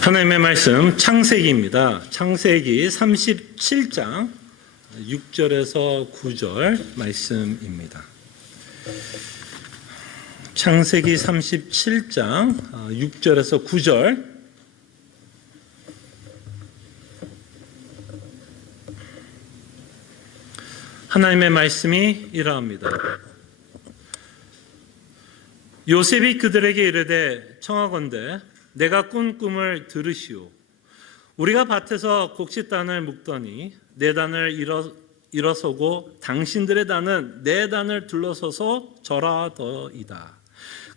하나님의 말씀 창세기입니다. 창세기 37장 6절에서 9절 말씀입니다. 창세기 37장 6절에서 9절. 하나님의 말씀이 이러합니다. 요셉이 그들에게 이르되 청하건대 내가 꾼 꿈을 들으시오. 우리가 밭에서 곡식단을 묶더니 내 단을 일어서고 당신들의 단은 내 단을 둘러서서 절하더이다.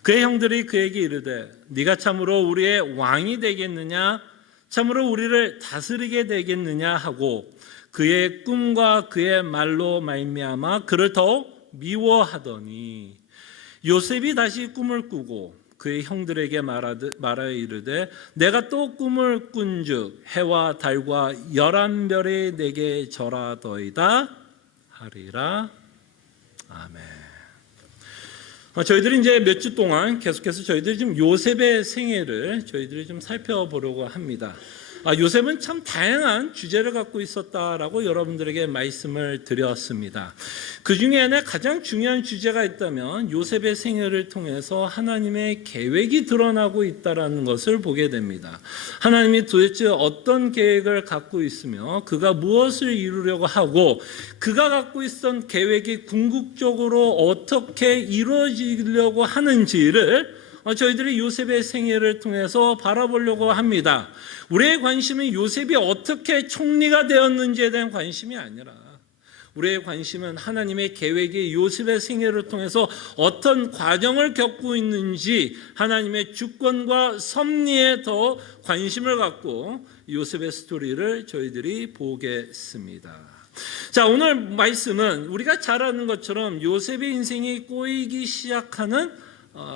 그의 형들이 그에게 이르되 네가 참으로 우리의 왕이 되겠느냐, 참으로 우리를 다스리게 되겠느냐 하고 그의 꿈과 그의 말로 말미암아 그를 더욱 미워하더니 요셉이 다시 꿈을 꾸고 그의 형들에게 말하여 이르되 내가 또 꿈을 꾼즉 해와 달과 11별이 내게 절하더이다 하리라. 아멘. 저희들이 이제 몇 주 동안 계속해서 저희들이 지금 요셉의 생애를 저희들이 좀 살펴보려고 합니다. 요셉은 참 다양한 주제를 갖고 있었다라고 여러분들에게 말씀을 드렸습니다. 그 중에 가장 중요한 주제가 있다면 요셉의 생애를 통해서 하나님의 계획이 드러나고 있다는 것을 보게 됩니다. 하나님이 도대체 어떤 계획을 갖고 있으며 그가 무엇을 이루려고 하고 그가 갖고 있던 계획이 궁극적으로 어떻게 이루어지려고 하는지를 저희들이 요셉의 생애를 통해서 바라보려고 합니다. 우리의 관심은 요셉이 어떻게 총리가 되었는지에 대한 관심이 아니라 우리의 관심은 하나님의 계획이 요셉의 생애를 통해서 어떤 과정을 겪고 있는지 하나님의 주권과 섭리에 더 관심을 갖고 요셉의 스토리를 저희들이 보겠습니다. 자, 오늘 말씀은 우리가 잘 아는 것처럼 요셉의 인생이 꼬이기 시작하는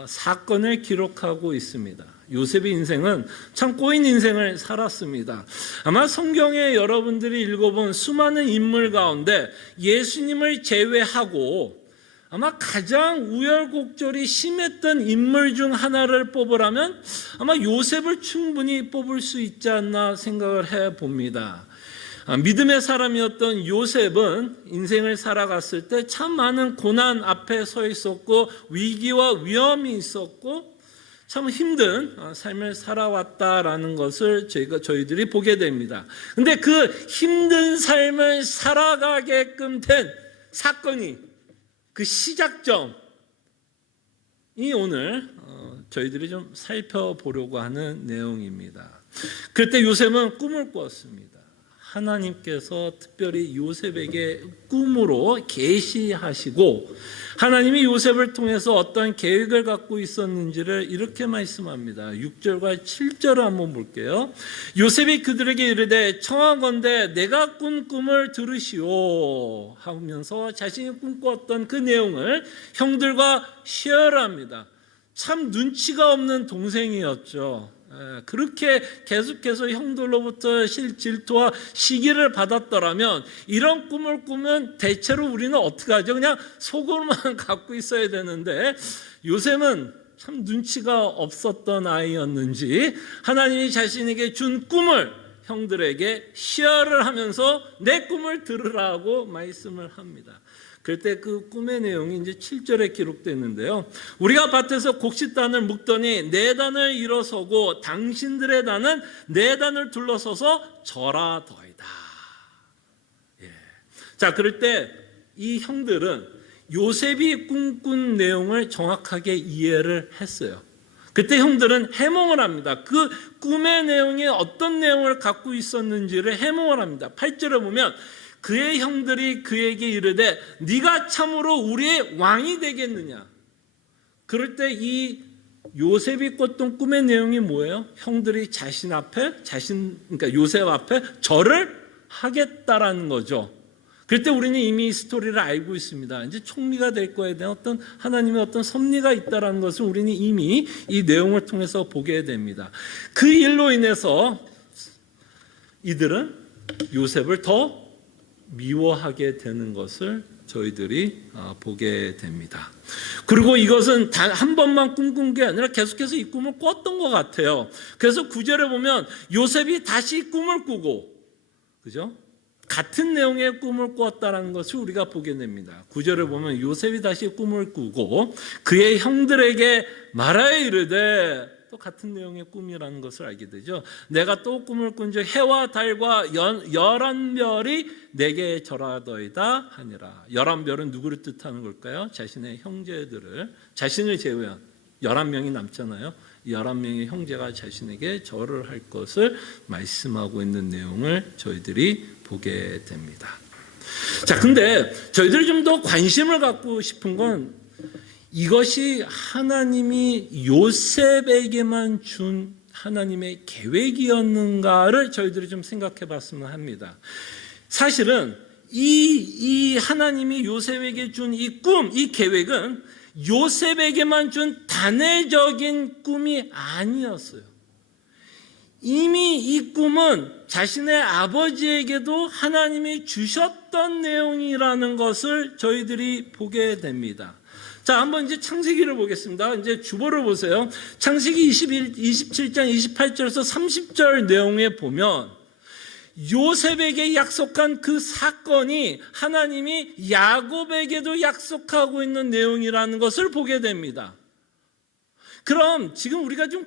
사건을 기록하고 있습니다. 요셉의 인생은 참 꼬인 인생을 살았습니다. 아마 성경에 여러분들이 읽어본 수많은 인물 가운데 예수님을 제외하고 아마 가장 우여곡절이 심했던 인물 중 하나를 뽑으라면 아마 요셉을 충분히 뽑을 수 있지 않나 생각을 해봅니다. 믿음의 사람이었던 요셉은 인생을 살아갔을 때 참 많은 고난 앞에 서 있었고 위기와 위험이 있었고 참 힘든 삶을 살아왔다라는 것을 저희들이 보게 됩니다. 근데 그 힘든 삶을 살아가게끔 된 사건이 그 시작점이 오늘 저희들이 좀 살펴보려고 하는 내용입니다. 그때 요셉은 꿈을 꾸었습니다. 하나님께서 특별히 요셉에게 꿈으로 계시하시고 하나님이 요셉을 통해서 어떤 계획을 갖고 있었는지를 이렇게 말씀합니다. 6절과 7절을 한번 볼게요. 요셉이 그들에게 이르되 청하건대 내가 꾼 꿈을 들으시오 하면서 자신이 꿈꾸었던 그 내용을 형들과 쉐어합니다. 참 눈치가 없는 동생이었죠. 그렇게 계속해서 형들로부터 질투와 시기를 받았더라면 이런 꿈을 꾸면 대체로 우리는 어떻게 하죠? 그냥 속으로만 갖고 있어야 되는데 요셉은 참 눈치가 없었던 아이였는지 하나님이 자신에게 준 꿈을 형들에게 시야를 하면서 내 꿈을 들으라고 말씀을 합니다. 그때 그 꿈의 내용이 이제 7절에 기록됐는데요. 우리가 밭에서 곡식단을 묶더니 내 단을 일어서고 당신들의 단은 내 단을 둘러서서 절하더이다. 예. 자, 그럴 때 이 형들은 요셉이 꿈꾼 내용을 정확하게 이해를 했어요. 그때 형들은 해몽을 합니다. 그 꿈의 내용이 어떤 내용을 갖고 있었는지를 해몽을 합니다. 8절에 보면 그의 형들이 그에게 이르되 네가 참으로 우리의 왕이 되겠느냐. 그럴 때 이 요셉이 꿨던 꿈의 내용이 뭐예요? 형들이 자신 앞에 그러니까 요셉 앞에 절을 하겠다라는 거죠. 그럴 때 우리는 이미 스토리를 알고 있습니다. 이제 총리가 될 거에 대한 어떤 하나님의 어떤 섭리가 있다라는 것을 우리는 이미 이 내용을 통해서 보게 됩니다. 그 일로 인해서 이들은 요셉을 더 미워하게 되는 것을 저희들이 보게 됩니다. 그리고 이것은 단 한 번만 꿈꾼 게 아니라 계속해서 이 꿈을 꿨던 것 같아요. 그래서 9절에 보면 요셉이 다시 꿈을 꾸고, 그죠? 같은 내용의 꿈을 꾸었다는 것을 우리가 보게 됩니다. 9절에 보면 요셉이 다시 꿈을 꾸고 그의 형들에게 말하여 이르되, 또 같은 내용의 꿈이라는 것을 알게 되죠. 내가 또 꿈을 꾼즉 해와 달과 열한 별이 내게 절하더이다 하니라. 11별은 누구를 뜻하는 걸까요? 자신의 형제들을, 자신을 제외한 11명이 남잖아요. 11명의 형제가 자신에게 절을 할 것을 말씀하고 있는 내용을 저희들이 보게 됩니다. 자, 근데 저희들이 좀 더 관심을 갖고 싶은 건 이것이 하나님이 요셉에게만 준 하나님의 계획이었는가를 저희들이 좀 생각해 봤으면 합니다. 사실은 이 하나님이 요셉에게 준 이 꿈, 이 계획은 요셉에게만 준 단회적인 꿈이 아니었어요. 이미 이 꿈은 자신의 아버지에게도 하나님이 주셨던 내용이라는 것을 저희들이 보게 됩니다. 자, 한번 이제 창세기를 보겠습니다. 이제 주보를 보세요. 창세기 27장 28절에서 30절 내용에 보면 요셉에게 약속한 그 사건이 하나님이 야곱에게도 약속하고 있는 내용이라는 것을 보게 됩니다. 그럼 지금 우리가 좀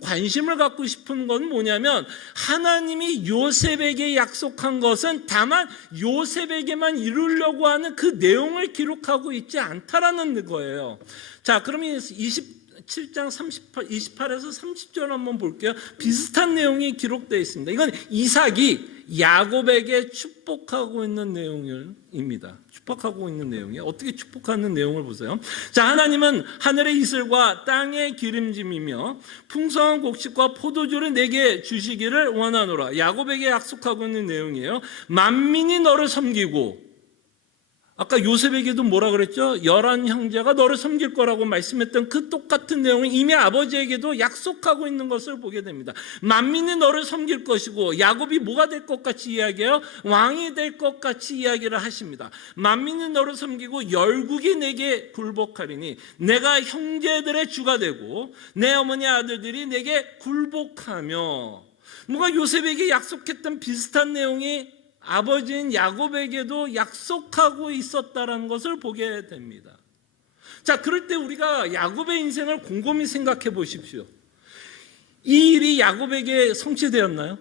관심을 갖고 싶은 건 뭐냐면, 하나님이 요셉에게 약속한 것은 다만 요셉에게만 이루려고 하는 그 내용을 기록하고 있지 않다라는 거예요. 자, 그러면 27장 28에서 30절 한번 볼게요. 비슷한 내용이 기록되어 있습니다. 이건 이삭이 야곱에게 축복하고 있는 내용입니다. 축복하고 있는 내용이에요. 어떻게 축복하는 내용을 보세요. 자, 하나님은 하늘의 이슬과 땅의 기름짐이며 풍성한 곡식과 포도주를 내게 주시기를 원하노라. 야곱에게 약속하고 있는 내용이에요. 만민이 너를 섬기고, 아까 요셉에게도 뭐라 그랬죠? 11 형제가 너를 섬길 거라고 말씀했던 그 똑같은 내용을 이미 아버지에게도 약속하고 있는 것을 보게 됩니다. 만민이 너를 섬길 것이고, 야곱이 뭐가 될 것 같이 이야기해요? 왕이 될 것 같이 이야기를 하십니다. 만민이 너를 섬기고 열국이 내게 굴복하리니 내가 형제들의 주가 되고 내 어머니 아들들이 내게 굴복하며. 뭔가 요셉에게 약속했던 비슷한 내용이 아버지인 야곱에게도 약속하고 있었다는 것을 보게 됩니다. 자, 그럴 때 우리가 야곱의 인생을 곰곰이 생각해 보십시오. 이 일이 야곱에게 성취되었나요?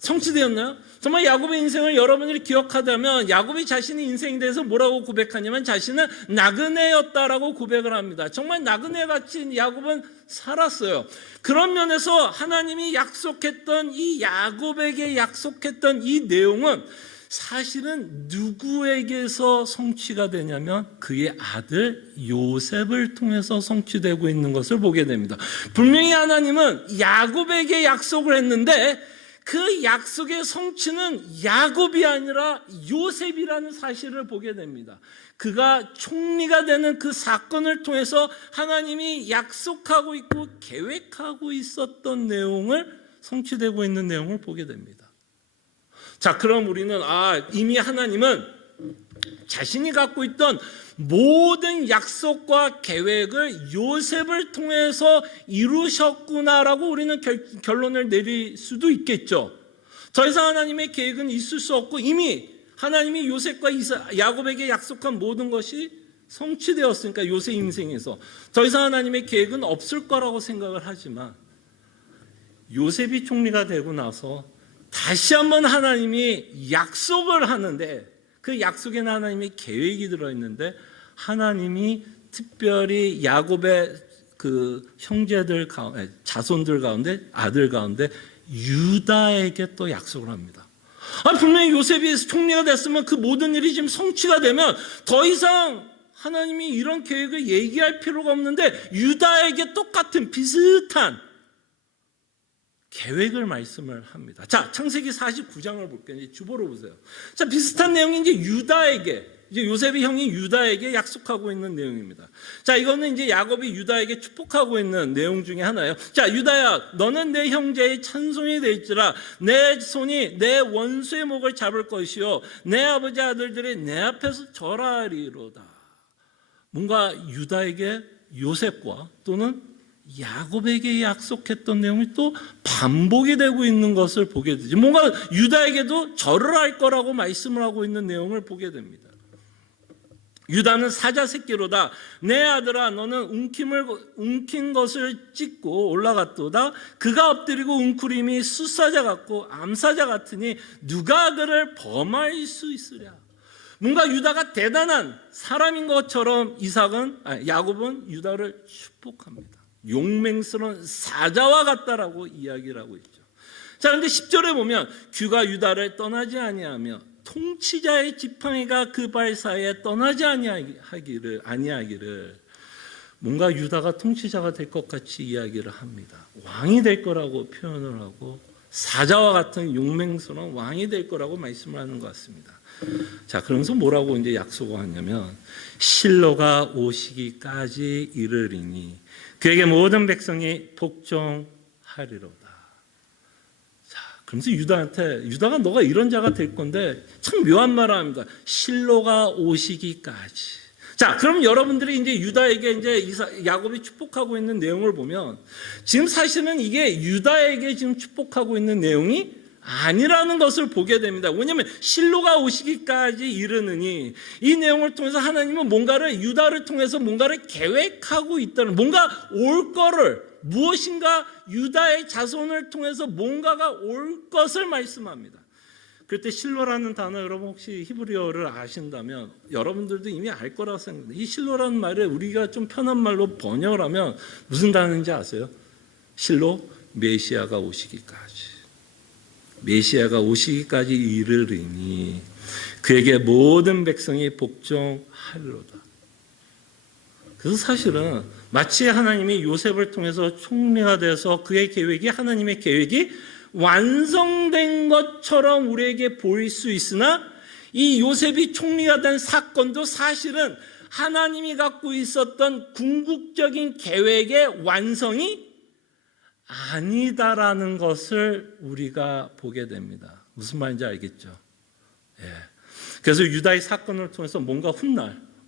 성취되었나요? 정말 야곱의 인생을 여러분들이 기억하다면 야곱이 자신의 인생에 대해서 뭐라고 고백하냐면 자신은 나그네였다라고 고백을 합니다. 정말 나그네같이 야곱은 살았어요. 그런 면에서 하나님이 약속했던 이 야곱에게 약속했던 이 내용은 사실은 누구에게서 성취가 되냐면 그의 아들 요셉을 통해서 성취되고 있는 것을 보게 됩니다. 분명히 하나님은 야곱에게 약속을 했는데 그 약속의 성취는 야곱이 아니라 요셉이라는 사실을 보게 됩니다. 그가 총리가 되는 그 사건을 통해서 하나님이 약속하고 있고 계획하고 있었던 내용을, 성취되고 있는 내용을 보게 됩니다. 자, 그럼 우리는 이미 하나님은 자신이 갖고 있던 모든 약속과 계획을 요셉을 통해서 이루셨구나라고 우리는 결론을 내릴 수도 있겠죠. 더 이상 하나님의 계획은 있을 수 없고 이미 하나님이 요셉과 야곱에게 약속한 모든 것이 성취되었으니까 요셉 인생에서 더 이상 하나님의 계획은 없을 거라고 생각을 하지만, 요셉이 총리가 되고 나서 다시 한번 하나님이 약속을 하는데 그 약속에는 하나님의 계획이 들어있는데, 하나님이 특별히 야곱의 그 형제들 가운데, 자손들 가운데, 아들 가운데 유다에게 또 약속을 합니다. 분명히 요셉이 총리가 됐으면 그 모든 일이 지금 성취가 되면 더 이상 하나님이 이런 계획을 얘기할 필요가 없는데 유다에게 똑같은 비슷한 계획을 말씀을 합니다. 자, 창세기 49장을 볼게요. 이제 주보로 보세요. 자, 비슷한 내용이 이제 유다에게 이제 요셉의 형이 유다에게 약속하고 있는 내용입니다. 자, 이거는 이제 야곱이 유다에게 축복하고 있는 내용 중에 하나예요. 자, 유다야, 너는 내 형제의 찬송이 될지라. 내 손이 내 원수의 목을 잡을 것이요 내 아버지 아들들이 내 앞에서 절하리로다. 뭔가 유다에게 요셉과 또는 야곱에게 약속했던 내용이 또 반복이 되고 있는 것을 보게 되죠. 뭔가 유다에게도 절을 할 거라고 말씀을 하고 있는 내용을 보게 됩니다. 유다는 사자 새끼로다. 내 아들아, 너는 움킨 것을 찢고 올라갔도다. 그가 엎드리고 웅크림이 숫사자 같고 암사자 같으니 누가 그를 범할 수 있으랴. 뭔가 유다가 대단한 사람인 것처럼 야곱은 유다를 축복합니다. 용맹스러운 사자와 같다라고 이야기를 하고 있죠. 자, 그런데 10절에 보면 귀가 유다를 떠나지 아니하며 통치자의 지팡이가 그 발 사이에 떠나지 아니하기를 뭔가 유다가 통치자가 될 것 같이 이야기를 합니다. 왕이 될 거라고 표현을 하고 사자와 같은 용맹스러운 왕이 될 거라고 말씀을 하는 것 같습니다. 자, 그러면서 뭐라고 이제 약속을 하냐면 실로가 오시기까지 이르리니 그에게 모든 백성이 복종하리로다. 그러면서 유다가 너가 이런 자가 될 건데 참 묘한 말을 합니다. 실로가 오시기까지. 자, 그럼 여러분들이 이제 유다에게 이제 야곱이 축복하고 있는 내용을 보면 지금 사실은 이게 유다에게 지금 축복하고 있는 내용이 아니라는 것을 보게 됩니다. 왜냐하면 실로가 오시기까지 이르느니 이 내용을 통해서 하나님은 유다를 통해서 뭔가를 계획하고 있다는, 뭔가 올 거를, 무엇인가 유다의 자손을 통해서 뭔가가 올 것을 말씀합니다. 그때 실로라는 단어 여러분 혹시 히브리어를 아신다면 여러분들도 이미 알 거라고 생각합니다. 이 실로라는 말을 우리가 좀 편한 말로 번역을 하면 무슨 단어인지 아세요? 실로, 메시아가 오시기까지. 메시아가 오시기까지 이르리니 그에게 모든 백성이 복종하리로다. 그래서 사실은 마치 하나님이 요셉을 통해서 총리가 돼서 그의 계획이, 하나님의 계획이 완성된 것처럼 우리에게 보일 수 있으나 이 요셉이 총리가 된 사건도 사실은 하나님이 갖고 있었던 궁극적인 계획의 완성이 아니다라는 것을 우리가 보게 됩니다. 무슨 말인지 알겠죠? 예. 그래서 유다의 사건을 통해서 뭔가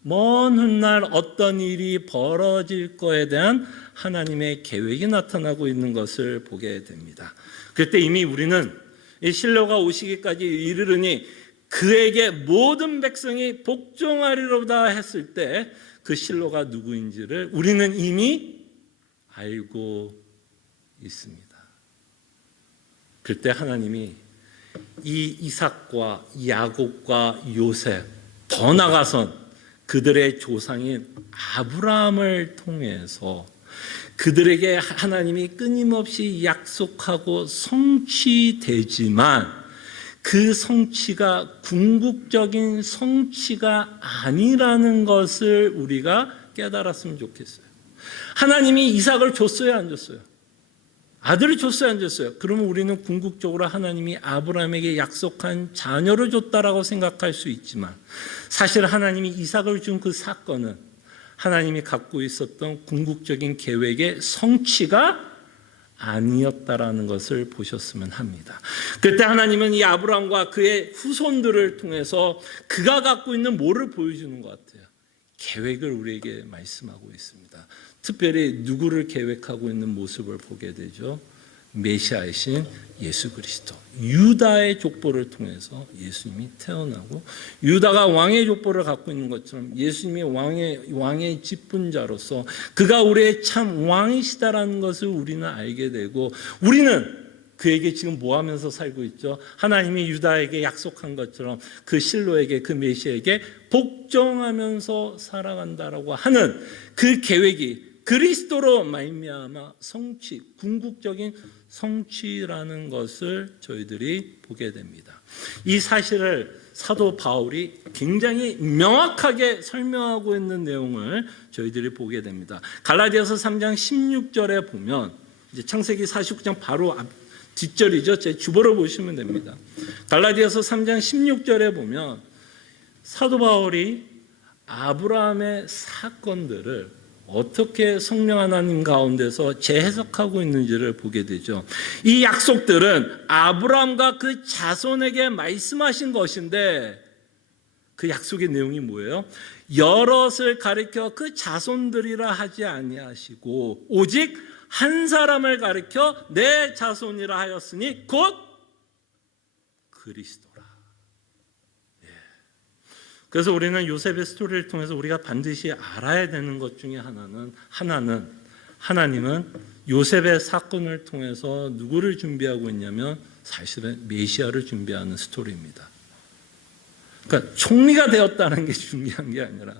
먼 훗날 어떤 일이 벌어질 거에 대한 하나님의 계획이 나타나고 있는 것을 보게 됩니다. 그때 이미 우리는 이 실로가 오시기까지 이르르니 그에게 모든 백성이 복종하리로다 했을 때 그 실로가 누구인지를 우리는 이미 알고 있습니다. 그때 하나님이 이 이삭과 야곱과 요셉, 더 나아가선 그들의 조상인 아브라함을 통해서 그들에게 하나님이 끊임없이 약속하고 성취되지만 그 성취가 궁극적인 성취가 아니라는 것을 우리가 깨달았으면 좋겠어요. 하나님이 이삭을 줬어요, 안 줬어요? 아들을 줬어요, 안 줬어요? 그러면 우리는 궁극적으로 하나님이 아브라함에게 약속한 자녀를 줬다라고 생각할 수 있지만 사실 하나님이 이삭을 준 그 사건은 하나님이 갖고 있었던 궁극적인 계획의 성취가 아니었다라는 것을 보셨으면 합니다. 그때 하나님은 이 아브라함과 그의 후손들을 통해서 그가 갖고 있는 뭐를 보여주는 것 같아요? 계획을 우리에게 말씀하고 있습니다. 특별히 누구를 계획하고 있는 모습을 보게 되죠. 메시아이신 예수 그리스도, 유다의 족보를 통해서 예수님이 태어나고 유다가 왕의 족보를 갖고 있는 것처럼 예수님이 왕의 직분자로서 그가 우리의 참 왕이시다라는 것을 우리는 알게 되고 우리는 그에게 지금 뭐 하면서 살고 있죠? 하나님이 유다에게 약속한 것처럼 그 실로에게, 그 메시아에게 복종하면서 살아간다라고 하는 그 계획이 그리스도로 말미암아 성취, 궁극적인 성취라는 것을 저희들이 보게 됩니다. 이 사실을 사도 바울이 굉장히 명확하게 설명하고 있는 내용을 저희들이 보게 됩니다. 갈라디아서 3장 16절에 보면 이제 창세기 49장 바로 앞 뒷절이죠. 제 주보를 보시면 됩니다. 갈라디아서 3장 16절에 보면 사도 바울이 아브라함의 사건들을 어떻게 성령 하나님 가운데서 재해석하고 있는지를 보게 되죠. 이 약속들은 아브라함과 그 자손에게 말씀하신 것인데 그 약속의 내용이 뭐예요? 여럿을 가리켜 그 자손들이라 하지 아니하시고 오직 한 사람을 가리켜 내 자손이라 하였으니 곧 그리스도라. 그래서 우리는 요셉의 스토리를 통해서 우리가 반드시 알아야 되는 것 중에 하나는 하나님은 요셉의 사건을 통해서 누구를 준비하고 있냐면 사실은 메시아를 준비하는 스토리입니다. 그러니까 총리가 되었다는 게 중요한 게 아니라,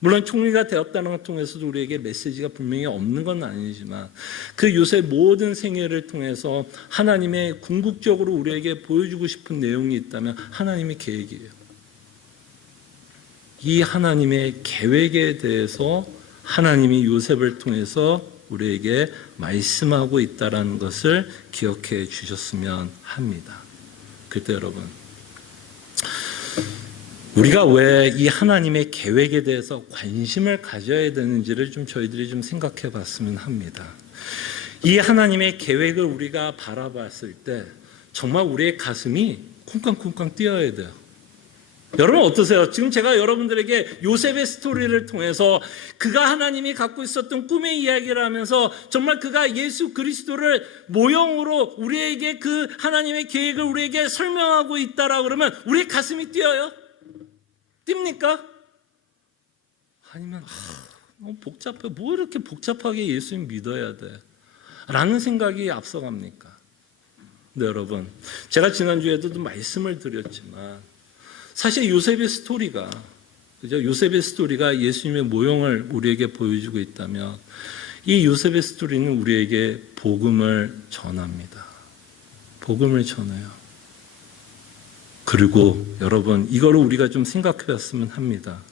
물론 총리가 되었다는 것 통해서도 우리에게 메시지가 분명히 없는 건 아니지만 그 요셉 모든 생애를 통해서 하나님의 궁극적으로 우리에게 보여주고 싶은 내용이 있다면 하나님의 계획이에요. 이 하나님의 계획에 대해서 하나님이 요셉을 통해서 우리에게 말씀하고 있다는 것을 기억해 주셨으면 합니다. 그때 여러분, 우리가 왜 이 하나님의 계획에 대해서 관심을 가져야 되는지를 저희들이 생각해 봤으면 합니다. 이 하나님의 계획을 우리가 바라봤을 때 정말 우리의 가슴이 쿵쾅쿵쾅 뛰어야 돼요. 여러분 어떠세요? 지금 제가 여러분들에게 요셉의 스토리를 통해서 그가 하나님이 갖고 있었던 꿈의 이야기를 하면서 정말 그가 예수 그리스도를 모형으로 우리에게 그 하나님의 계획을 우리에게 설명하고 있다라고 그러면 우리의 가슴이 뛰어요? 뜁니까? 아니면 너무 복잡해. 뭐 이렇게 복잡하게 예수님 믿어야 돼? 라는 생각이 앞서갑니까? 네, 여러분, 제가 지난주에도 말씀을 드렸지만 사실 요셉의 스토리가, 그죠? 요셉의 스토리가 예수님의 모형을 우리에게 보여주고 있다면 이 요셉의 스토리는 우리에게 복음을 전합니다. 복음을 전해요. 그리고 여러분, 이거를 우리가 생각해 봤으면 합니다.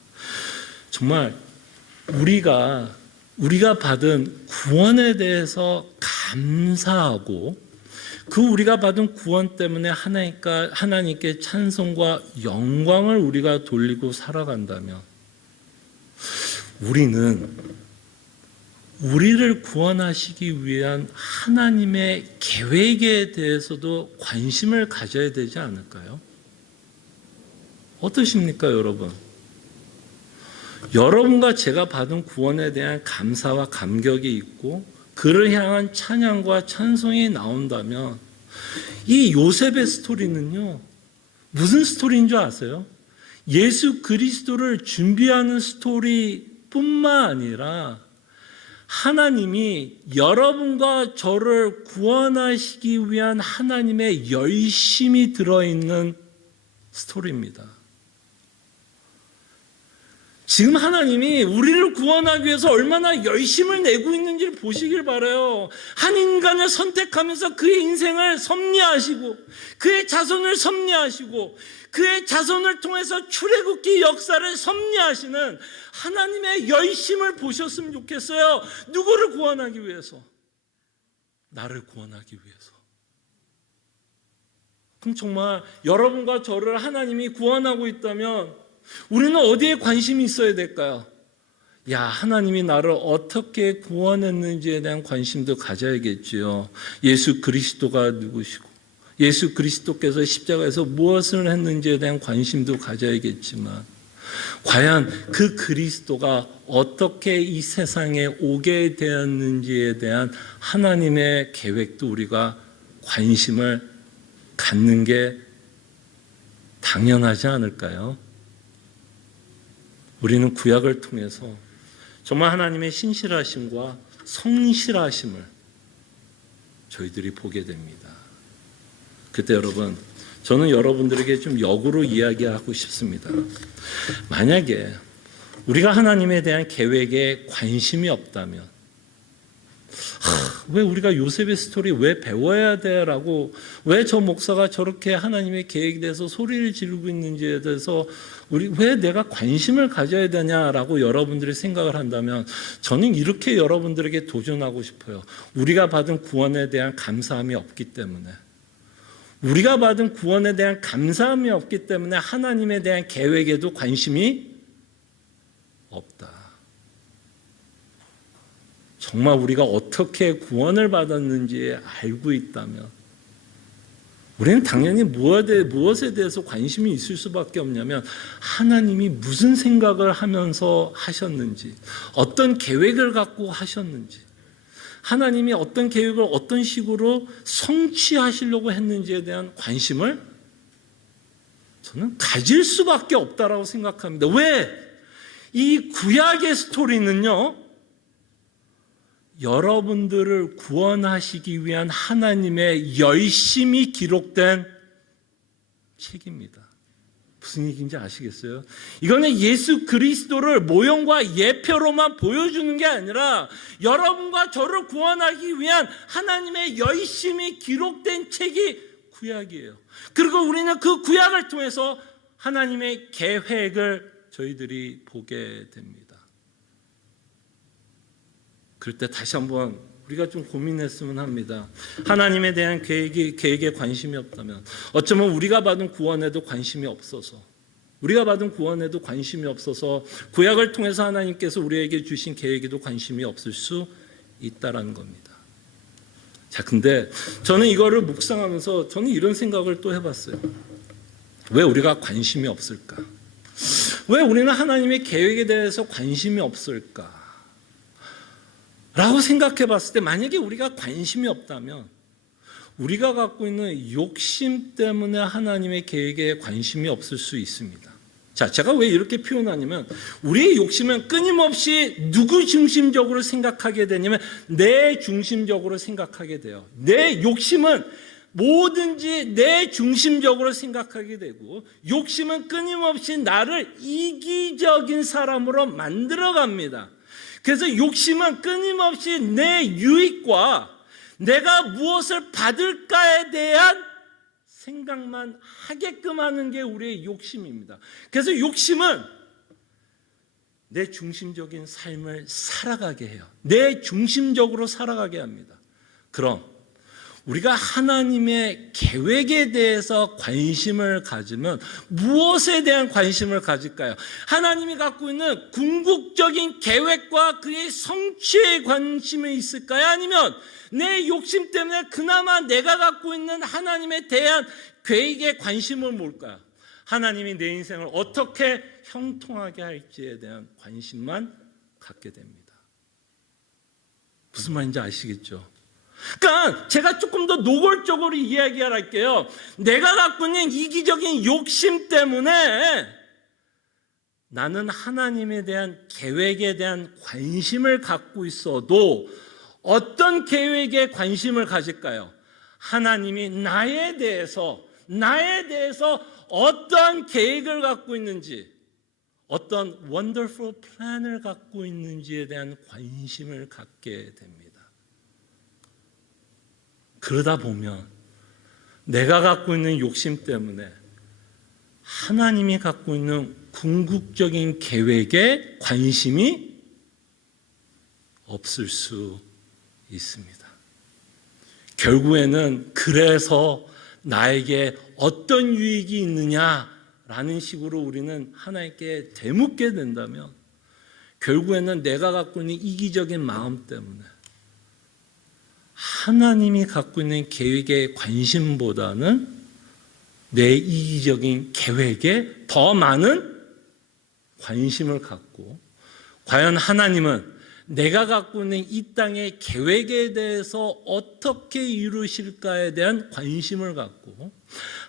정말 우리가 받은 구원에 대해서 감사하고 그 우리가 받은 구원 때문에 하나님께 찬송과 영광을 우리가 돌리고 살아간다면 우리는 우리를 구원하시기 위한 하나님의 계획에 대해서도 관심을 가져야 되지 않을까요? 어떠십니까, 여러분? 여러분과 제가 받은 구원에 대한 감사와 감격이 있고 그를 향한 찬양과 찬송이 나온다면 이 요셉의 스토리는요, 무슨 스토리인 줄 아세요? 예수 그리스도를 준비하는 스토리뿐만 아니라 하나님이 여러분과 저를 구원하시기 위한 하나님의 열심이 들어있는 스토리입니다. 지금 하나님이 우리를 구원하기 위해서 얼마나 열심을 내고 있는지를 보시길 바라요. 한 인간을 선택하면서 그의 인생을 섭리하시고 그의 자손을 섭리하시고 그의 자손을 통해서 출애굽기 역사를 섭리하시는 하나님의 열심을 보셨으면 좋겠어요. 누구를 구원하기 위해서? 나를 구원하기 위해서. 그럼 정말 여러분과 저를 하나님이 구원하고 있다면 우리는 어디에 관심이 있어야 될까요? 야, 하나님이 나를 어떻게 구원했는지에 대한 관심도 가져야겠지요. 예수 그리스도가 누구시고 예수 그리스도께서 십자가에서 무엇을 했는지에 대한 관심도 가져야겠지만 과연 그 그리스도가 어떻게 이 세상에 오게 되었는지에 대한 하나님의 계획도 우리가 관심을 갖는 게 당연하지 않을까요? 우리는 구약을 통해서 정말 하나님의 신실하심과 성실하심을 저희들이 보게 됩니다. 그때 여러분, 저는 여러분들에게 역으로 이야기하고 싶습니다. 만약에 우리가 하나님에 대한 계획에 관심이 없다면 왜 우리가 요셉의 스토리 왜 배워야 돼? 라고 왜 저 목사가 저렇게 하나님의 계획에 대해서 소리를 지르고 있는지에 대해서 왜 내가 관심을 가져야 되냐라고 여러분들이 생각을 한다면 저는 이렇게 여러분들에게 도전하고 싶어요. 우리가 받은 구원에 대한 감사함이 없기 때문에 우리가 받은 구원에 대한 감사함이 없기 때문에 하나님에 대한 계획에도 관심이 없다. 정말 우리가 어떻게 구원을 받았는지 알고 있다면 우리는 당연히 무엇에 대해서 관심이 있을 수밖에 없냐면 하나님이 무슨 생각을 하면서 하셨는지, 어떤 계획을 갖고 하셨는지, 하나님이 어떤 계획을 어떤 식으로 성취하시려고 했는지에 대한 관심을 저는 가질 수밖에 없다라고 생각합니다. 왜? 이 구약의 스토리는요, 여러분들을 구원하시기 위한 하나님의 열심이 기록된 책입니다. 무슨 얘기인지 아시겠어요? 이거는 예수 그리스도를 모형과 예표로만 보여주는 게 아니라 여러분과 저를 구원하기 위한 하나님의 열심이 기록된 책이 구약이에요. 그리고 우리는 그 구약을 통해서 하나님의 계획을 저희들이 보게 됩니다. 그럴 때 다시 한번 우리가 좀 고민했으면 합니다. 하나님에 대한 계획에 관심이 없다면, 어쩌면 우리가 받은 구원에도 관심이 없어서, 구약을 통해서 하나님께서 우리에게 주신 계획에도 관심이 없을 수 있다라는 겁니다. 자, 근데 저는 이거를 묵상하면서 저는 이런 생각을 또 해봤어요. 왜 우리가 관심이 없을까? 왜 우리는 하나님의 계획에 대해서 관심이 없을까? 라고 생각해 봤을 때 만약에 우리가 관심이 없다면 우리가 갖고 있는 욕심 때문에 하나님의 계획에 관심이 없을 수 있습니다. 자, 제가 왜 이렇게 표현하냐면 우리의 욕심은 끊임없이 누구 중심적으로 생각하게 되냐면 내 중심적으로 생각하게 돼요. 내 욕심은 뭐든지 내 중심적으로 생각하게 되고 욕심은 끊임없이 나를 이기적인 사람으로 만들어갑니다. 그래서 욕심은 끊임없이 내 유익과 내가 무엇을 받을까에 대한 생각만 하게끔 하는 게 우리의 욕심입니다. 그래서 욕심은 내 중심적인 삶을 살아가게 해요. 내 중심적으로 살아가게 합니다. 그럼 우리가 하나님의 계획에 대해서 관심을 가지면 무엇에 대한 관심을 가질까요? 하나님이 갖고 있는 궁극적인 계획과 그의 성취에 관심이 있을까요? 아니면 내 욕심 때문에 그나마 내가 갖고 있는 하나님에 대한 계획에 관심을 뭘까요? 하나님이 내 인생을 어떻게 형통하게 할지에 대한 관심만 갖게 됩니다. 무슨 말인지 아시겠죠? 그러니까 제가 조금 더 노골적으로 이야기할게요. 내가 갖고 있는 이기적인 욕심 때문에 나는 하나님에 대한 계획에 대한 관심을 갖고 있어도 어떤 계획에 관심을 가질까요? 하나님이 나에 대해서 어떤 계획을 갖고 있는지, 어떤 wonderful plan을 갖고 있는지에 대한 관심을 갖게 됩니다. 그러다 보면 내가 갖고 있는 욕심 때문에 하나님이 갖고 있는 궁극적인 계획에 관심이 없을 수 있습니다. 결국에는 그래서 나에게 어떤 유익이 있느냐라는 식으로 우리는 하나님께 되묻게 된다면 결국에는 내가 갖고 있는 이기적인 마음 때문에 하나님이 갖고 있는 계획의 관심보다는 내 이기적인 계획에 더 많은 관심을 갖고, 과연 하나님은 내가 갖고 있는 이 땅의 계획에 대해서 어떻게 이루실까에 대한 관심을 갖고,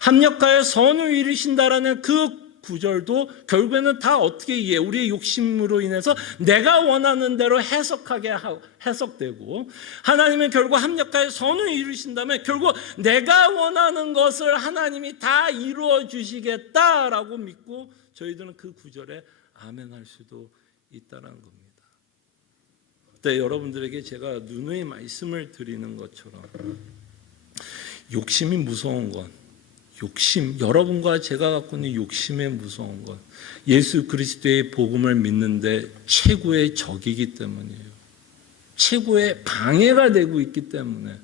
합력하여 선을 이루신다라는 그 구절도 결국에는 다 어떻게 이해해? 우리의 욕심으로 인해서 내가 원하는 대로 해석되고, 하나님은 결국 합력하여 선을 이루신다면 결국 내가 원하는 것을 하나님이 다 이루어 주시겠다라고 믿고 저희들은 그 구절에 아멘할 수도 있다는 겁니다. 그때 여러분들에게 제가 누누이 말씀을 드리는 것처럼 욕심이 무서운 건, 여러분과 제가 갖고 있는 욕심의 무서운 건 예수 그리스도의 복음을 믿는데 최고의 적이기 때문이에요. 최고의 방해가 되고 있기 때문에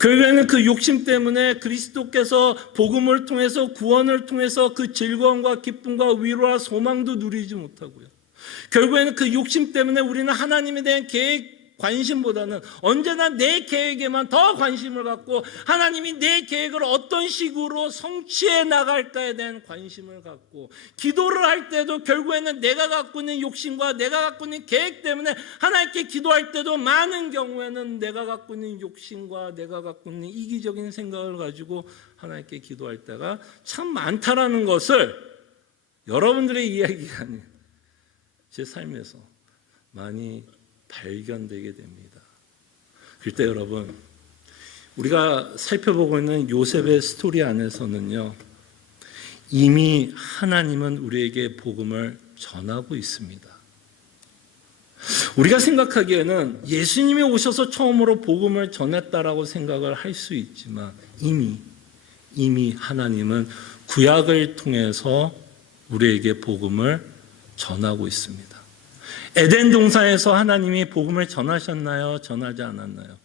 결국에는 그 욕심 때문에 그리스도께서 복음을 통해서 구원을 통해서 그 즐거움과 기쁨과 위로와 소망도 누리지 못하고요. 결국에는 그 욕심 때문에 우리는 하나님에 대한 계획 관심보다는 언제나 내 계획에만 더 관심을 갖고 하나님이 내 계획을 어떤 식으로 성취해 나갈까에 대한 관심을 갖고 기도를 할 때도 결국에는 내가 갖고 있는 욕심과 내가 갖고 있는 계획 때문에 하나님께 기도할 때도 많은 경우에는 내가 갖고 있는 욕심과 내가 갖고 있는 이기적인 생각을 가지고 하나님께 기도할 때가 참 많다라는 것을 여러분들의 이야기가 아닌 제 삶에서 많이 발견되게 됩니다. 그때 여러분, 우리가 살펴보고 있는 요셉의 스토리 안에서는요, 이미 하나님은 우리에게 복음을 전하고 있습니다. 우리가 생각하기에는 예수님이 오셔서 처음으로 복음을 전했다라고 생각을 할 수 있지만 이미 하나님은 구약을 통해서 우리에게 복음을 전하고 있습니다. 에덴 동산에서 하나님이 복음을 전하셨나요? 전하지 않았나요?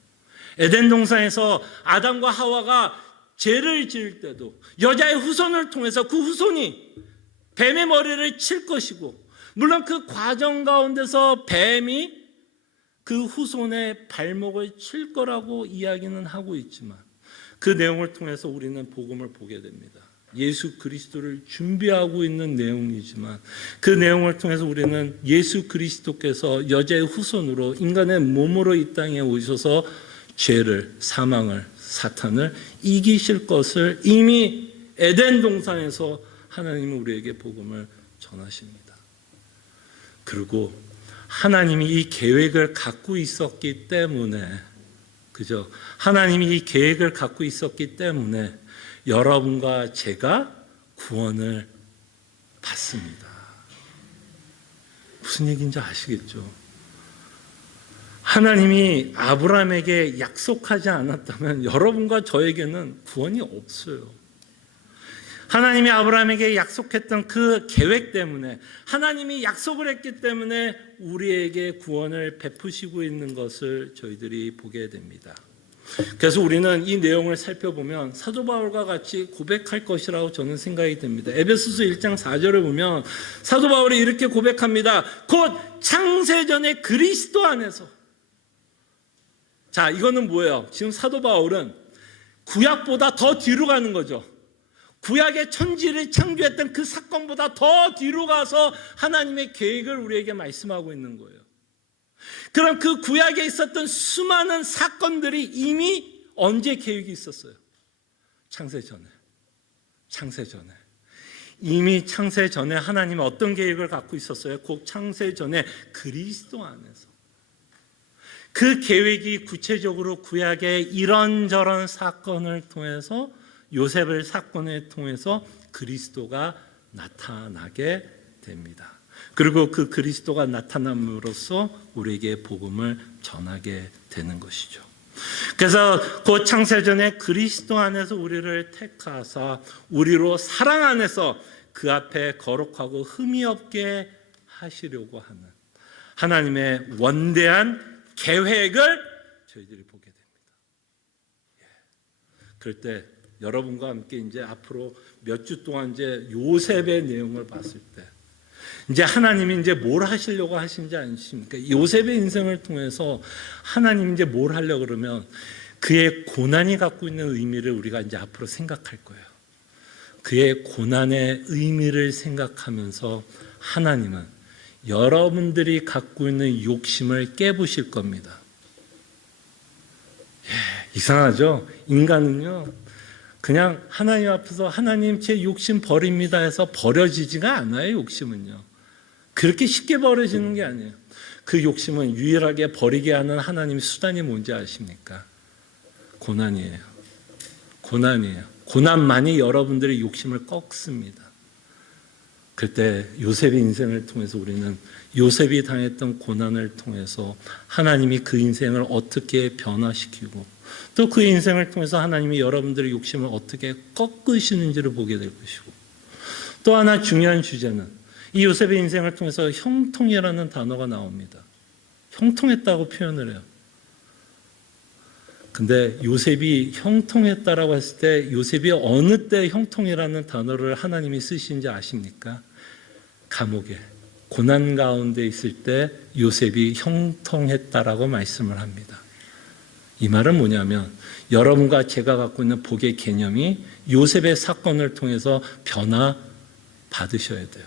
에덴 동산에서 아담과 하와가 죄를 지을 때도 여자의 후손을 통해서 그 후손이 뱀의 머리를 칠 것이고, 물론 그 과정 가운데서 뱀이 그 후손의 발목을 칠 거라고 이야기는 하고 있지만 그 내용을 통해서 우리는 복음을 보게 됩니다. 예수 그리스도를 준비하고 있는 내용이지만 그 내용을 통해서 우리는 예수 그리스도께서 여자의 후손으로 인간의 몸으로 이 땅에 오셔서 죄를, 사망을, 사탄을 이기실 것을 이미 에덴 동산에서 하나님은 우리에게 복음을 전하십니다. 그리고 하나님이 이 계획을 갖고 있었기 때문에, 그죠? 하나님이 이 계획을 갖고 있었기 때문에 여러분과 제가 구원을 받습니다. 무슨 얘기인지 아시겠죠? 하나님이 아브라함에게 약속하지 않았다면 여러분과 저에게는 구원이 없어요. 하나님이 아브라함에게 약속했던 그 계획 때문에, 하나님이 약속을 했기 때문에 우리에게 구원을 베푸시고 있는 것을 저희들이 보게 됩니다. 그래서 우리는 이 내용을 살펴보면 사도 바울과 같이 고백할 것이라고 저는 생각이 됩니다. 에베소서 1장 4절을 보면 사도 바울이 이렇게 고백합니다. 곧 창세전의 그리스도 안에서. 자, 이거는 뭐예요? 지금 사도 바울은 구약보다 더 뒤로 가는 거죠. 구약의 천지를 창조했던 그 사건보다 더 뒤로 가서 하나님의 계획을 우리에게 말씀하고 있는 거예요. 그럼 그 구약에 있었던 수많은 사건들이 이미 언제 계획이 있었어요? 창세전에. 이미 창세전에 하나님은 어떤 계획을 갖고 있었어요? 곧 창세전에 그리스도 안에서. 그 계획이 구체적으로 구약의 이런저런 사건을 통해서, 요셉의 사건을 통해서 그리스도가 나타나게 됩니다. 그리고 그 그리스도가 나타남으로써 우리에게 복음을 전하게 되는 것이죠. 그래서 그 창세전에 그리스도 안에서 우리를 택하사 우리로 사랑 안에서 그 앞에 거룩하고 흠이 없게 하시려고 하는 하나님의 원대한 계획을 저희들이 보게 됩니다. 그럴 때 여러분과 함께 이제 앞으로 몇 주 동안 이제 요셉의 내용을 봤을 때 이제 하나님이 이제 뭘 하시려고 하신지 아십니까? 요셉의 인생을 통해서 하나님이 이제 뭘 하려고 그러면 그의 고난이 갖고 있는 의미를 우리가 이제 앞으로 생각할 거예요. 그의 고난의 의미를 생각하면서 하나님은 여러분들이 갖고 있는 욕심을 깨부실 겁니다. 이상하죠? 인간은요, 그냥 하나님 앞에서 하나님 제 욕심 버립니다 해서 버려지지가 않아요. 욕심은요. 그렇게 쉽게 버려지는 게 아니에요. 그 욕심은 유일하게 버리게 하는 하나님의 수단이 뭔지 아십니까? 고난이에요. 고난만이 여러분들의 욕심을 꺾습니다. 그때 요셉의 인생을 통해서 우리는 요셉이 당했던 고난을 통해서 하나님이 그 인생을 어떻게 변화시키고 또 그 인생을 통해서 하나님이 여러분들의 욕심을 어떻게 꺾으시는지를 보게 될 것이고, 또 하나 중요한 주제는 이 요셉의 인생을 통해서 형통이라는 단어가 나옵니다. 형통했다고 표현을 해요. 근데 요셉이 형통했다라고 했을 때 요셉이 어느 때 형통이라는 단어를 하나님이 쓰신지 아십니까? 감옥에 고난 가운데 있을 때 요셉이 형통했다라고 말씀을 합니다. 이 말은 뭐냐면 여러분과 제가 갖고 있는 복의 개념이 요셉의 사건을 통해서 변화 받으셔야 돼요.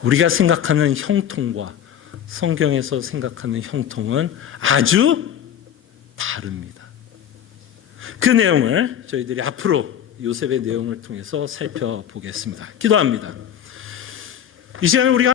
우리가 생각하는 형통과 성경에서 생각하는 형통은 아주 다릅니다. 그 내용을 저희들이 앞으로 요셉의 내용을 통해서 살펴보겠습니다. 기도합니다. 이 시간에 우리가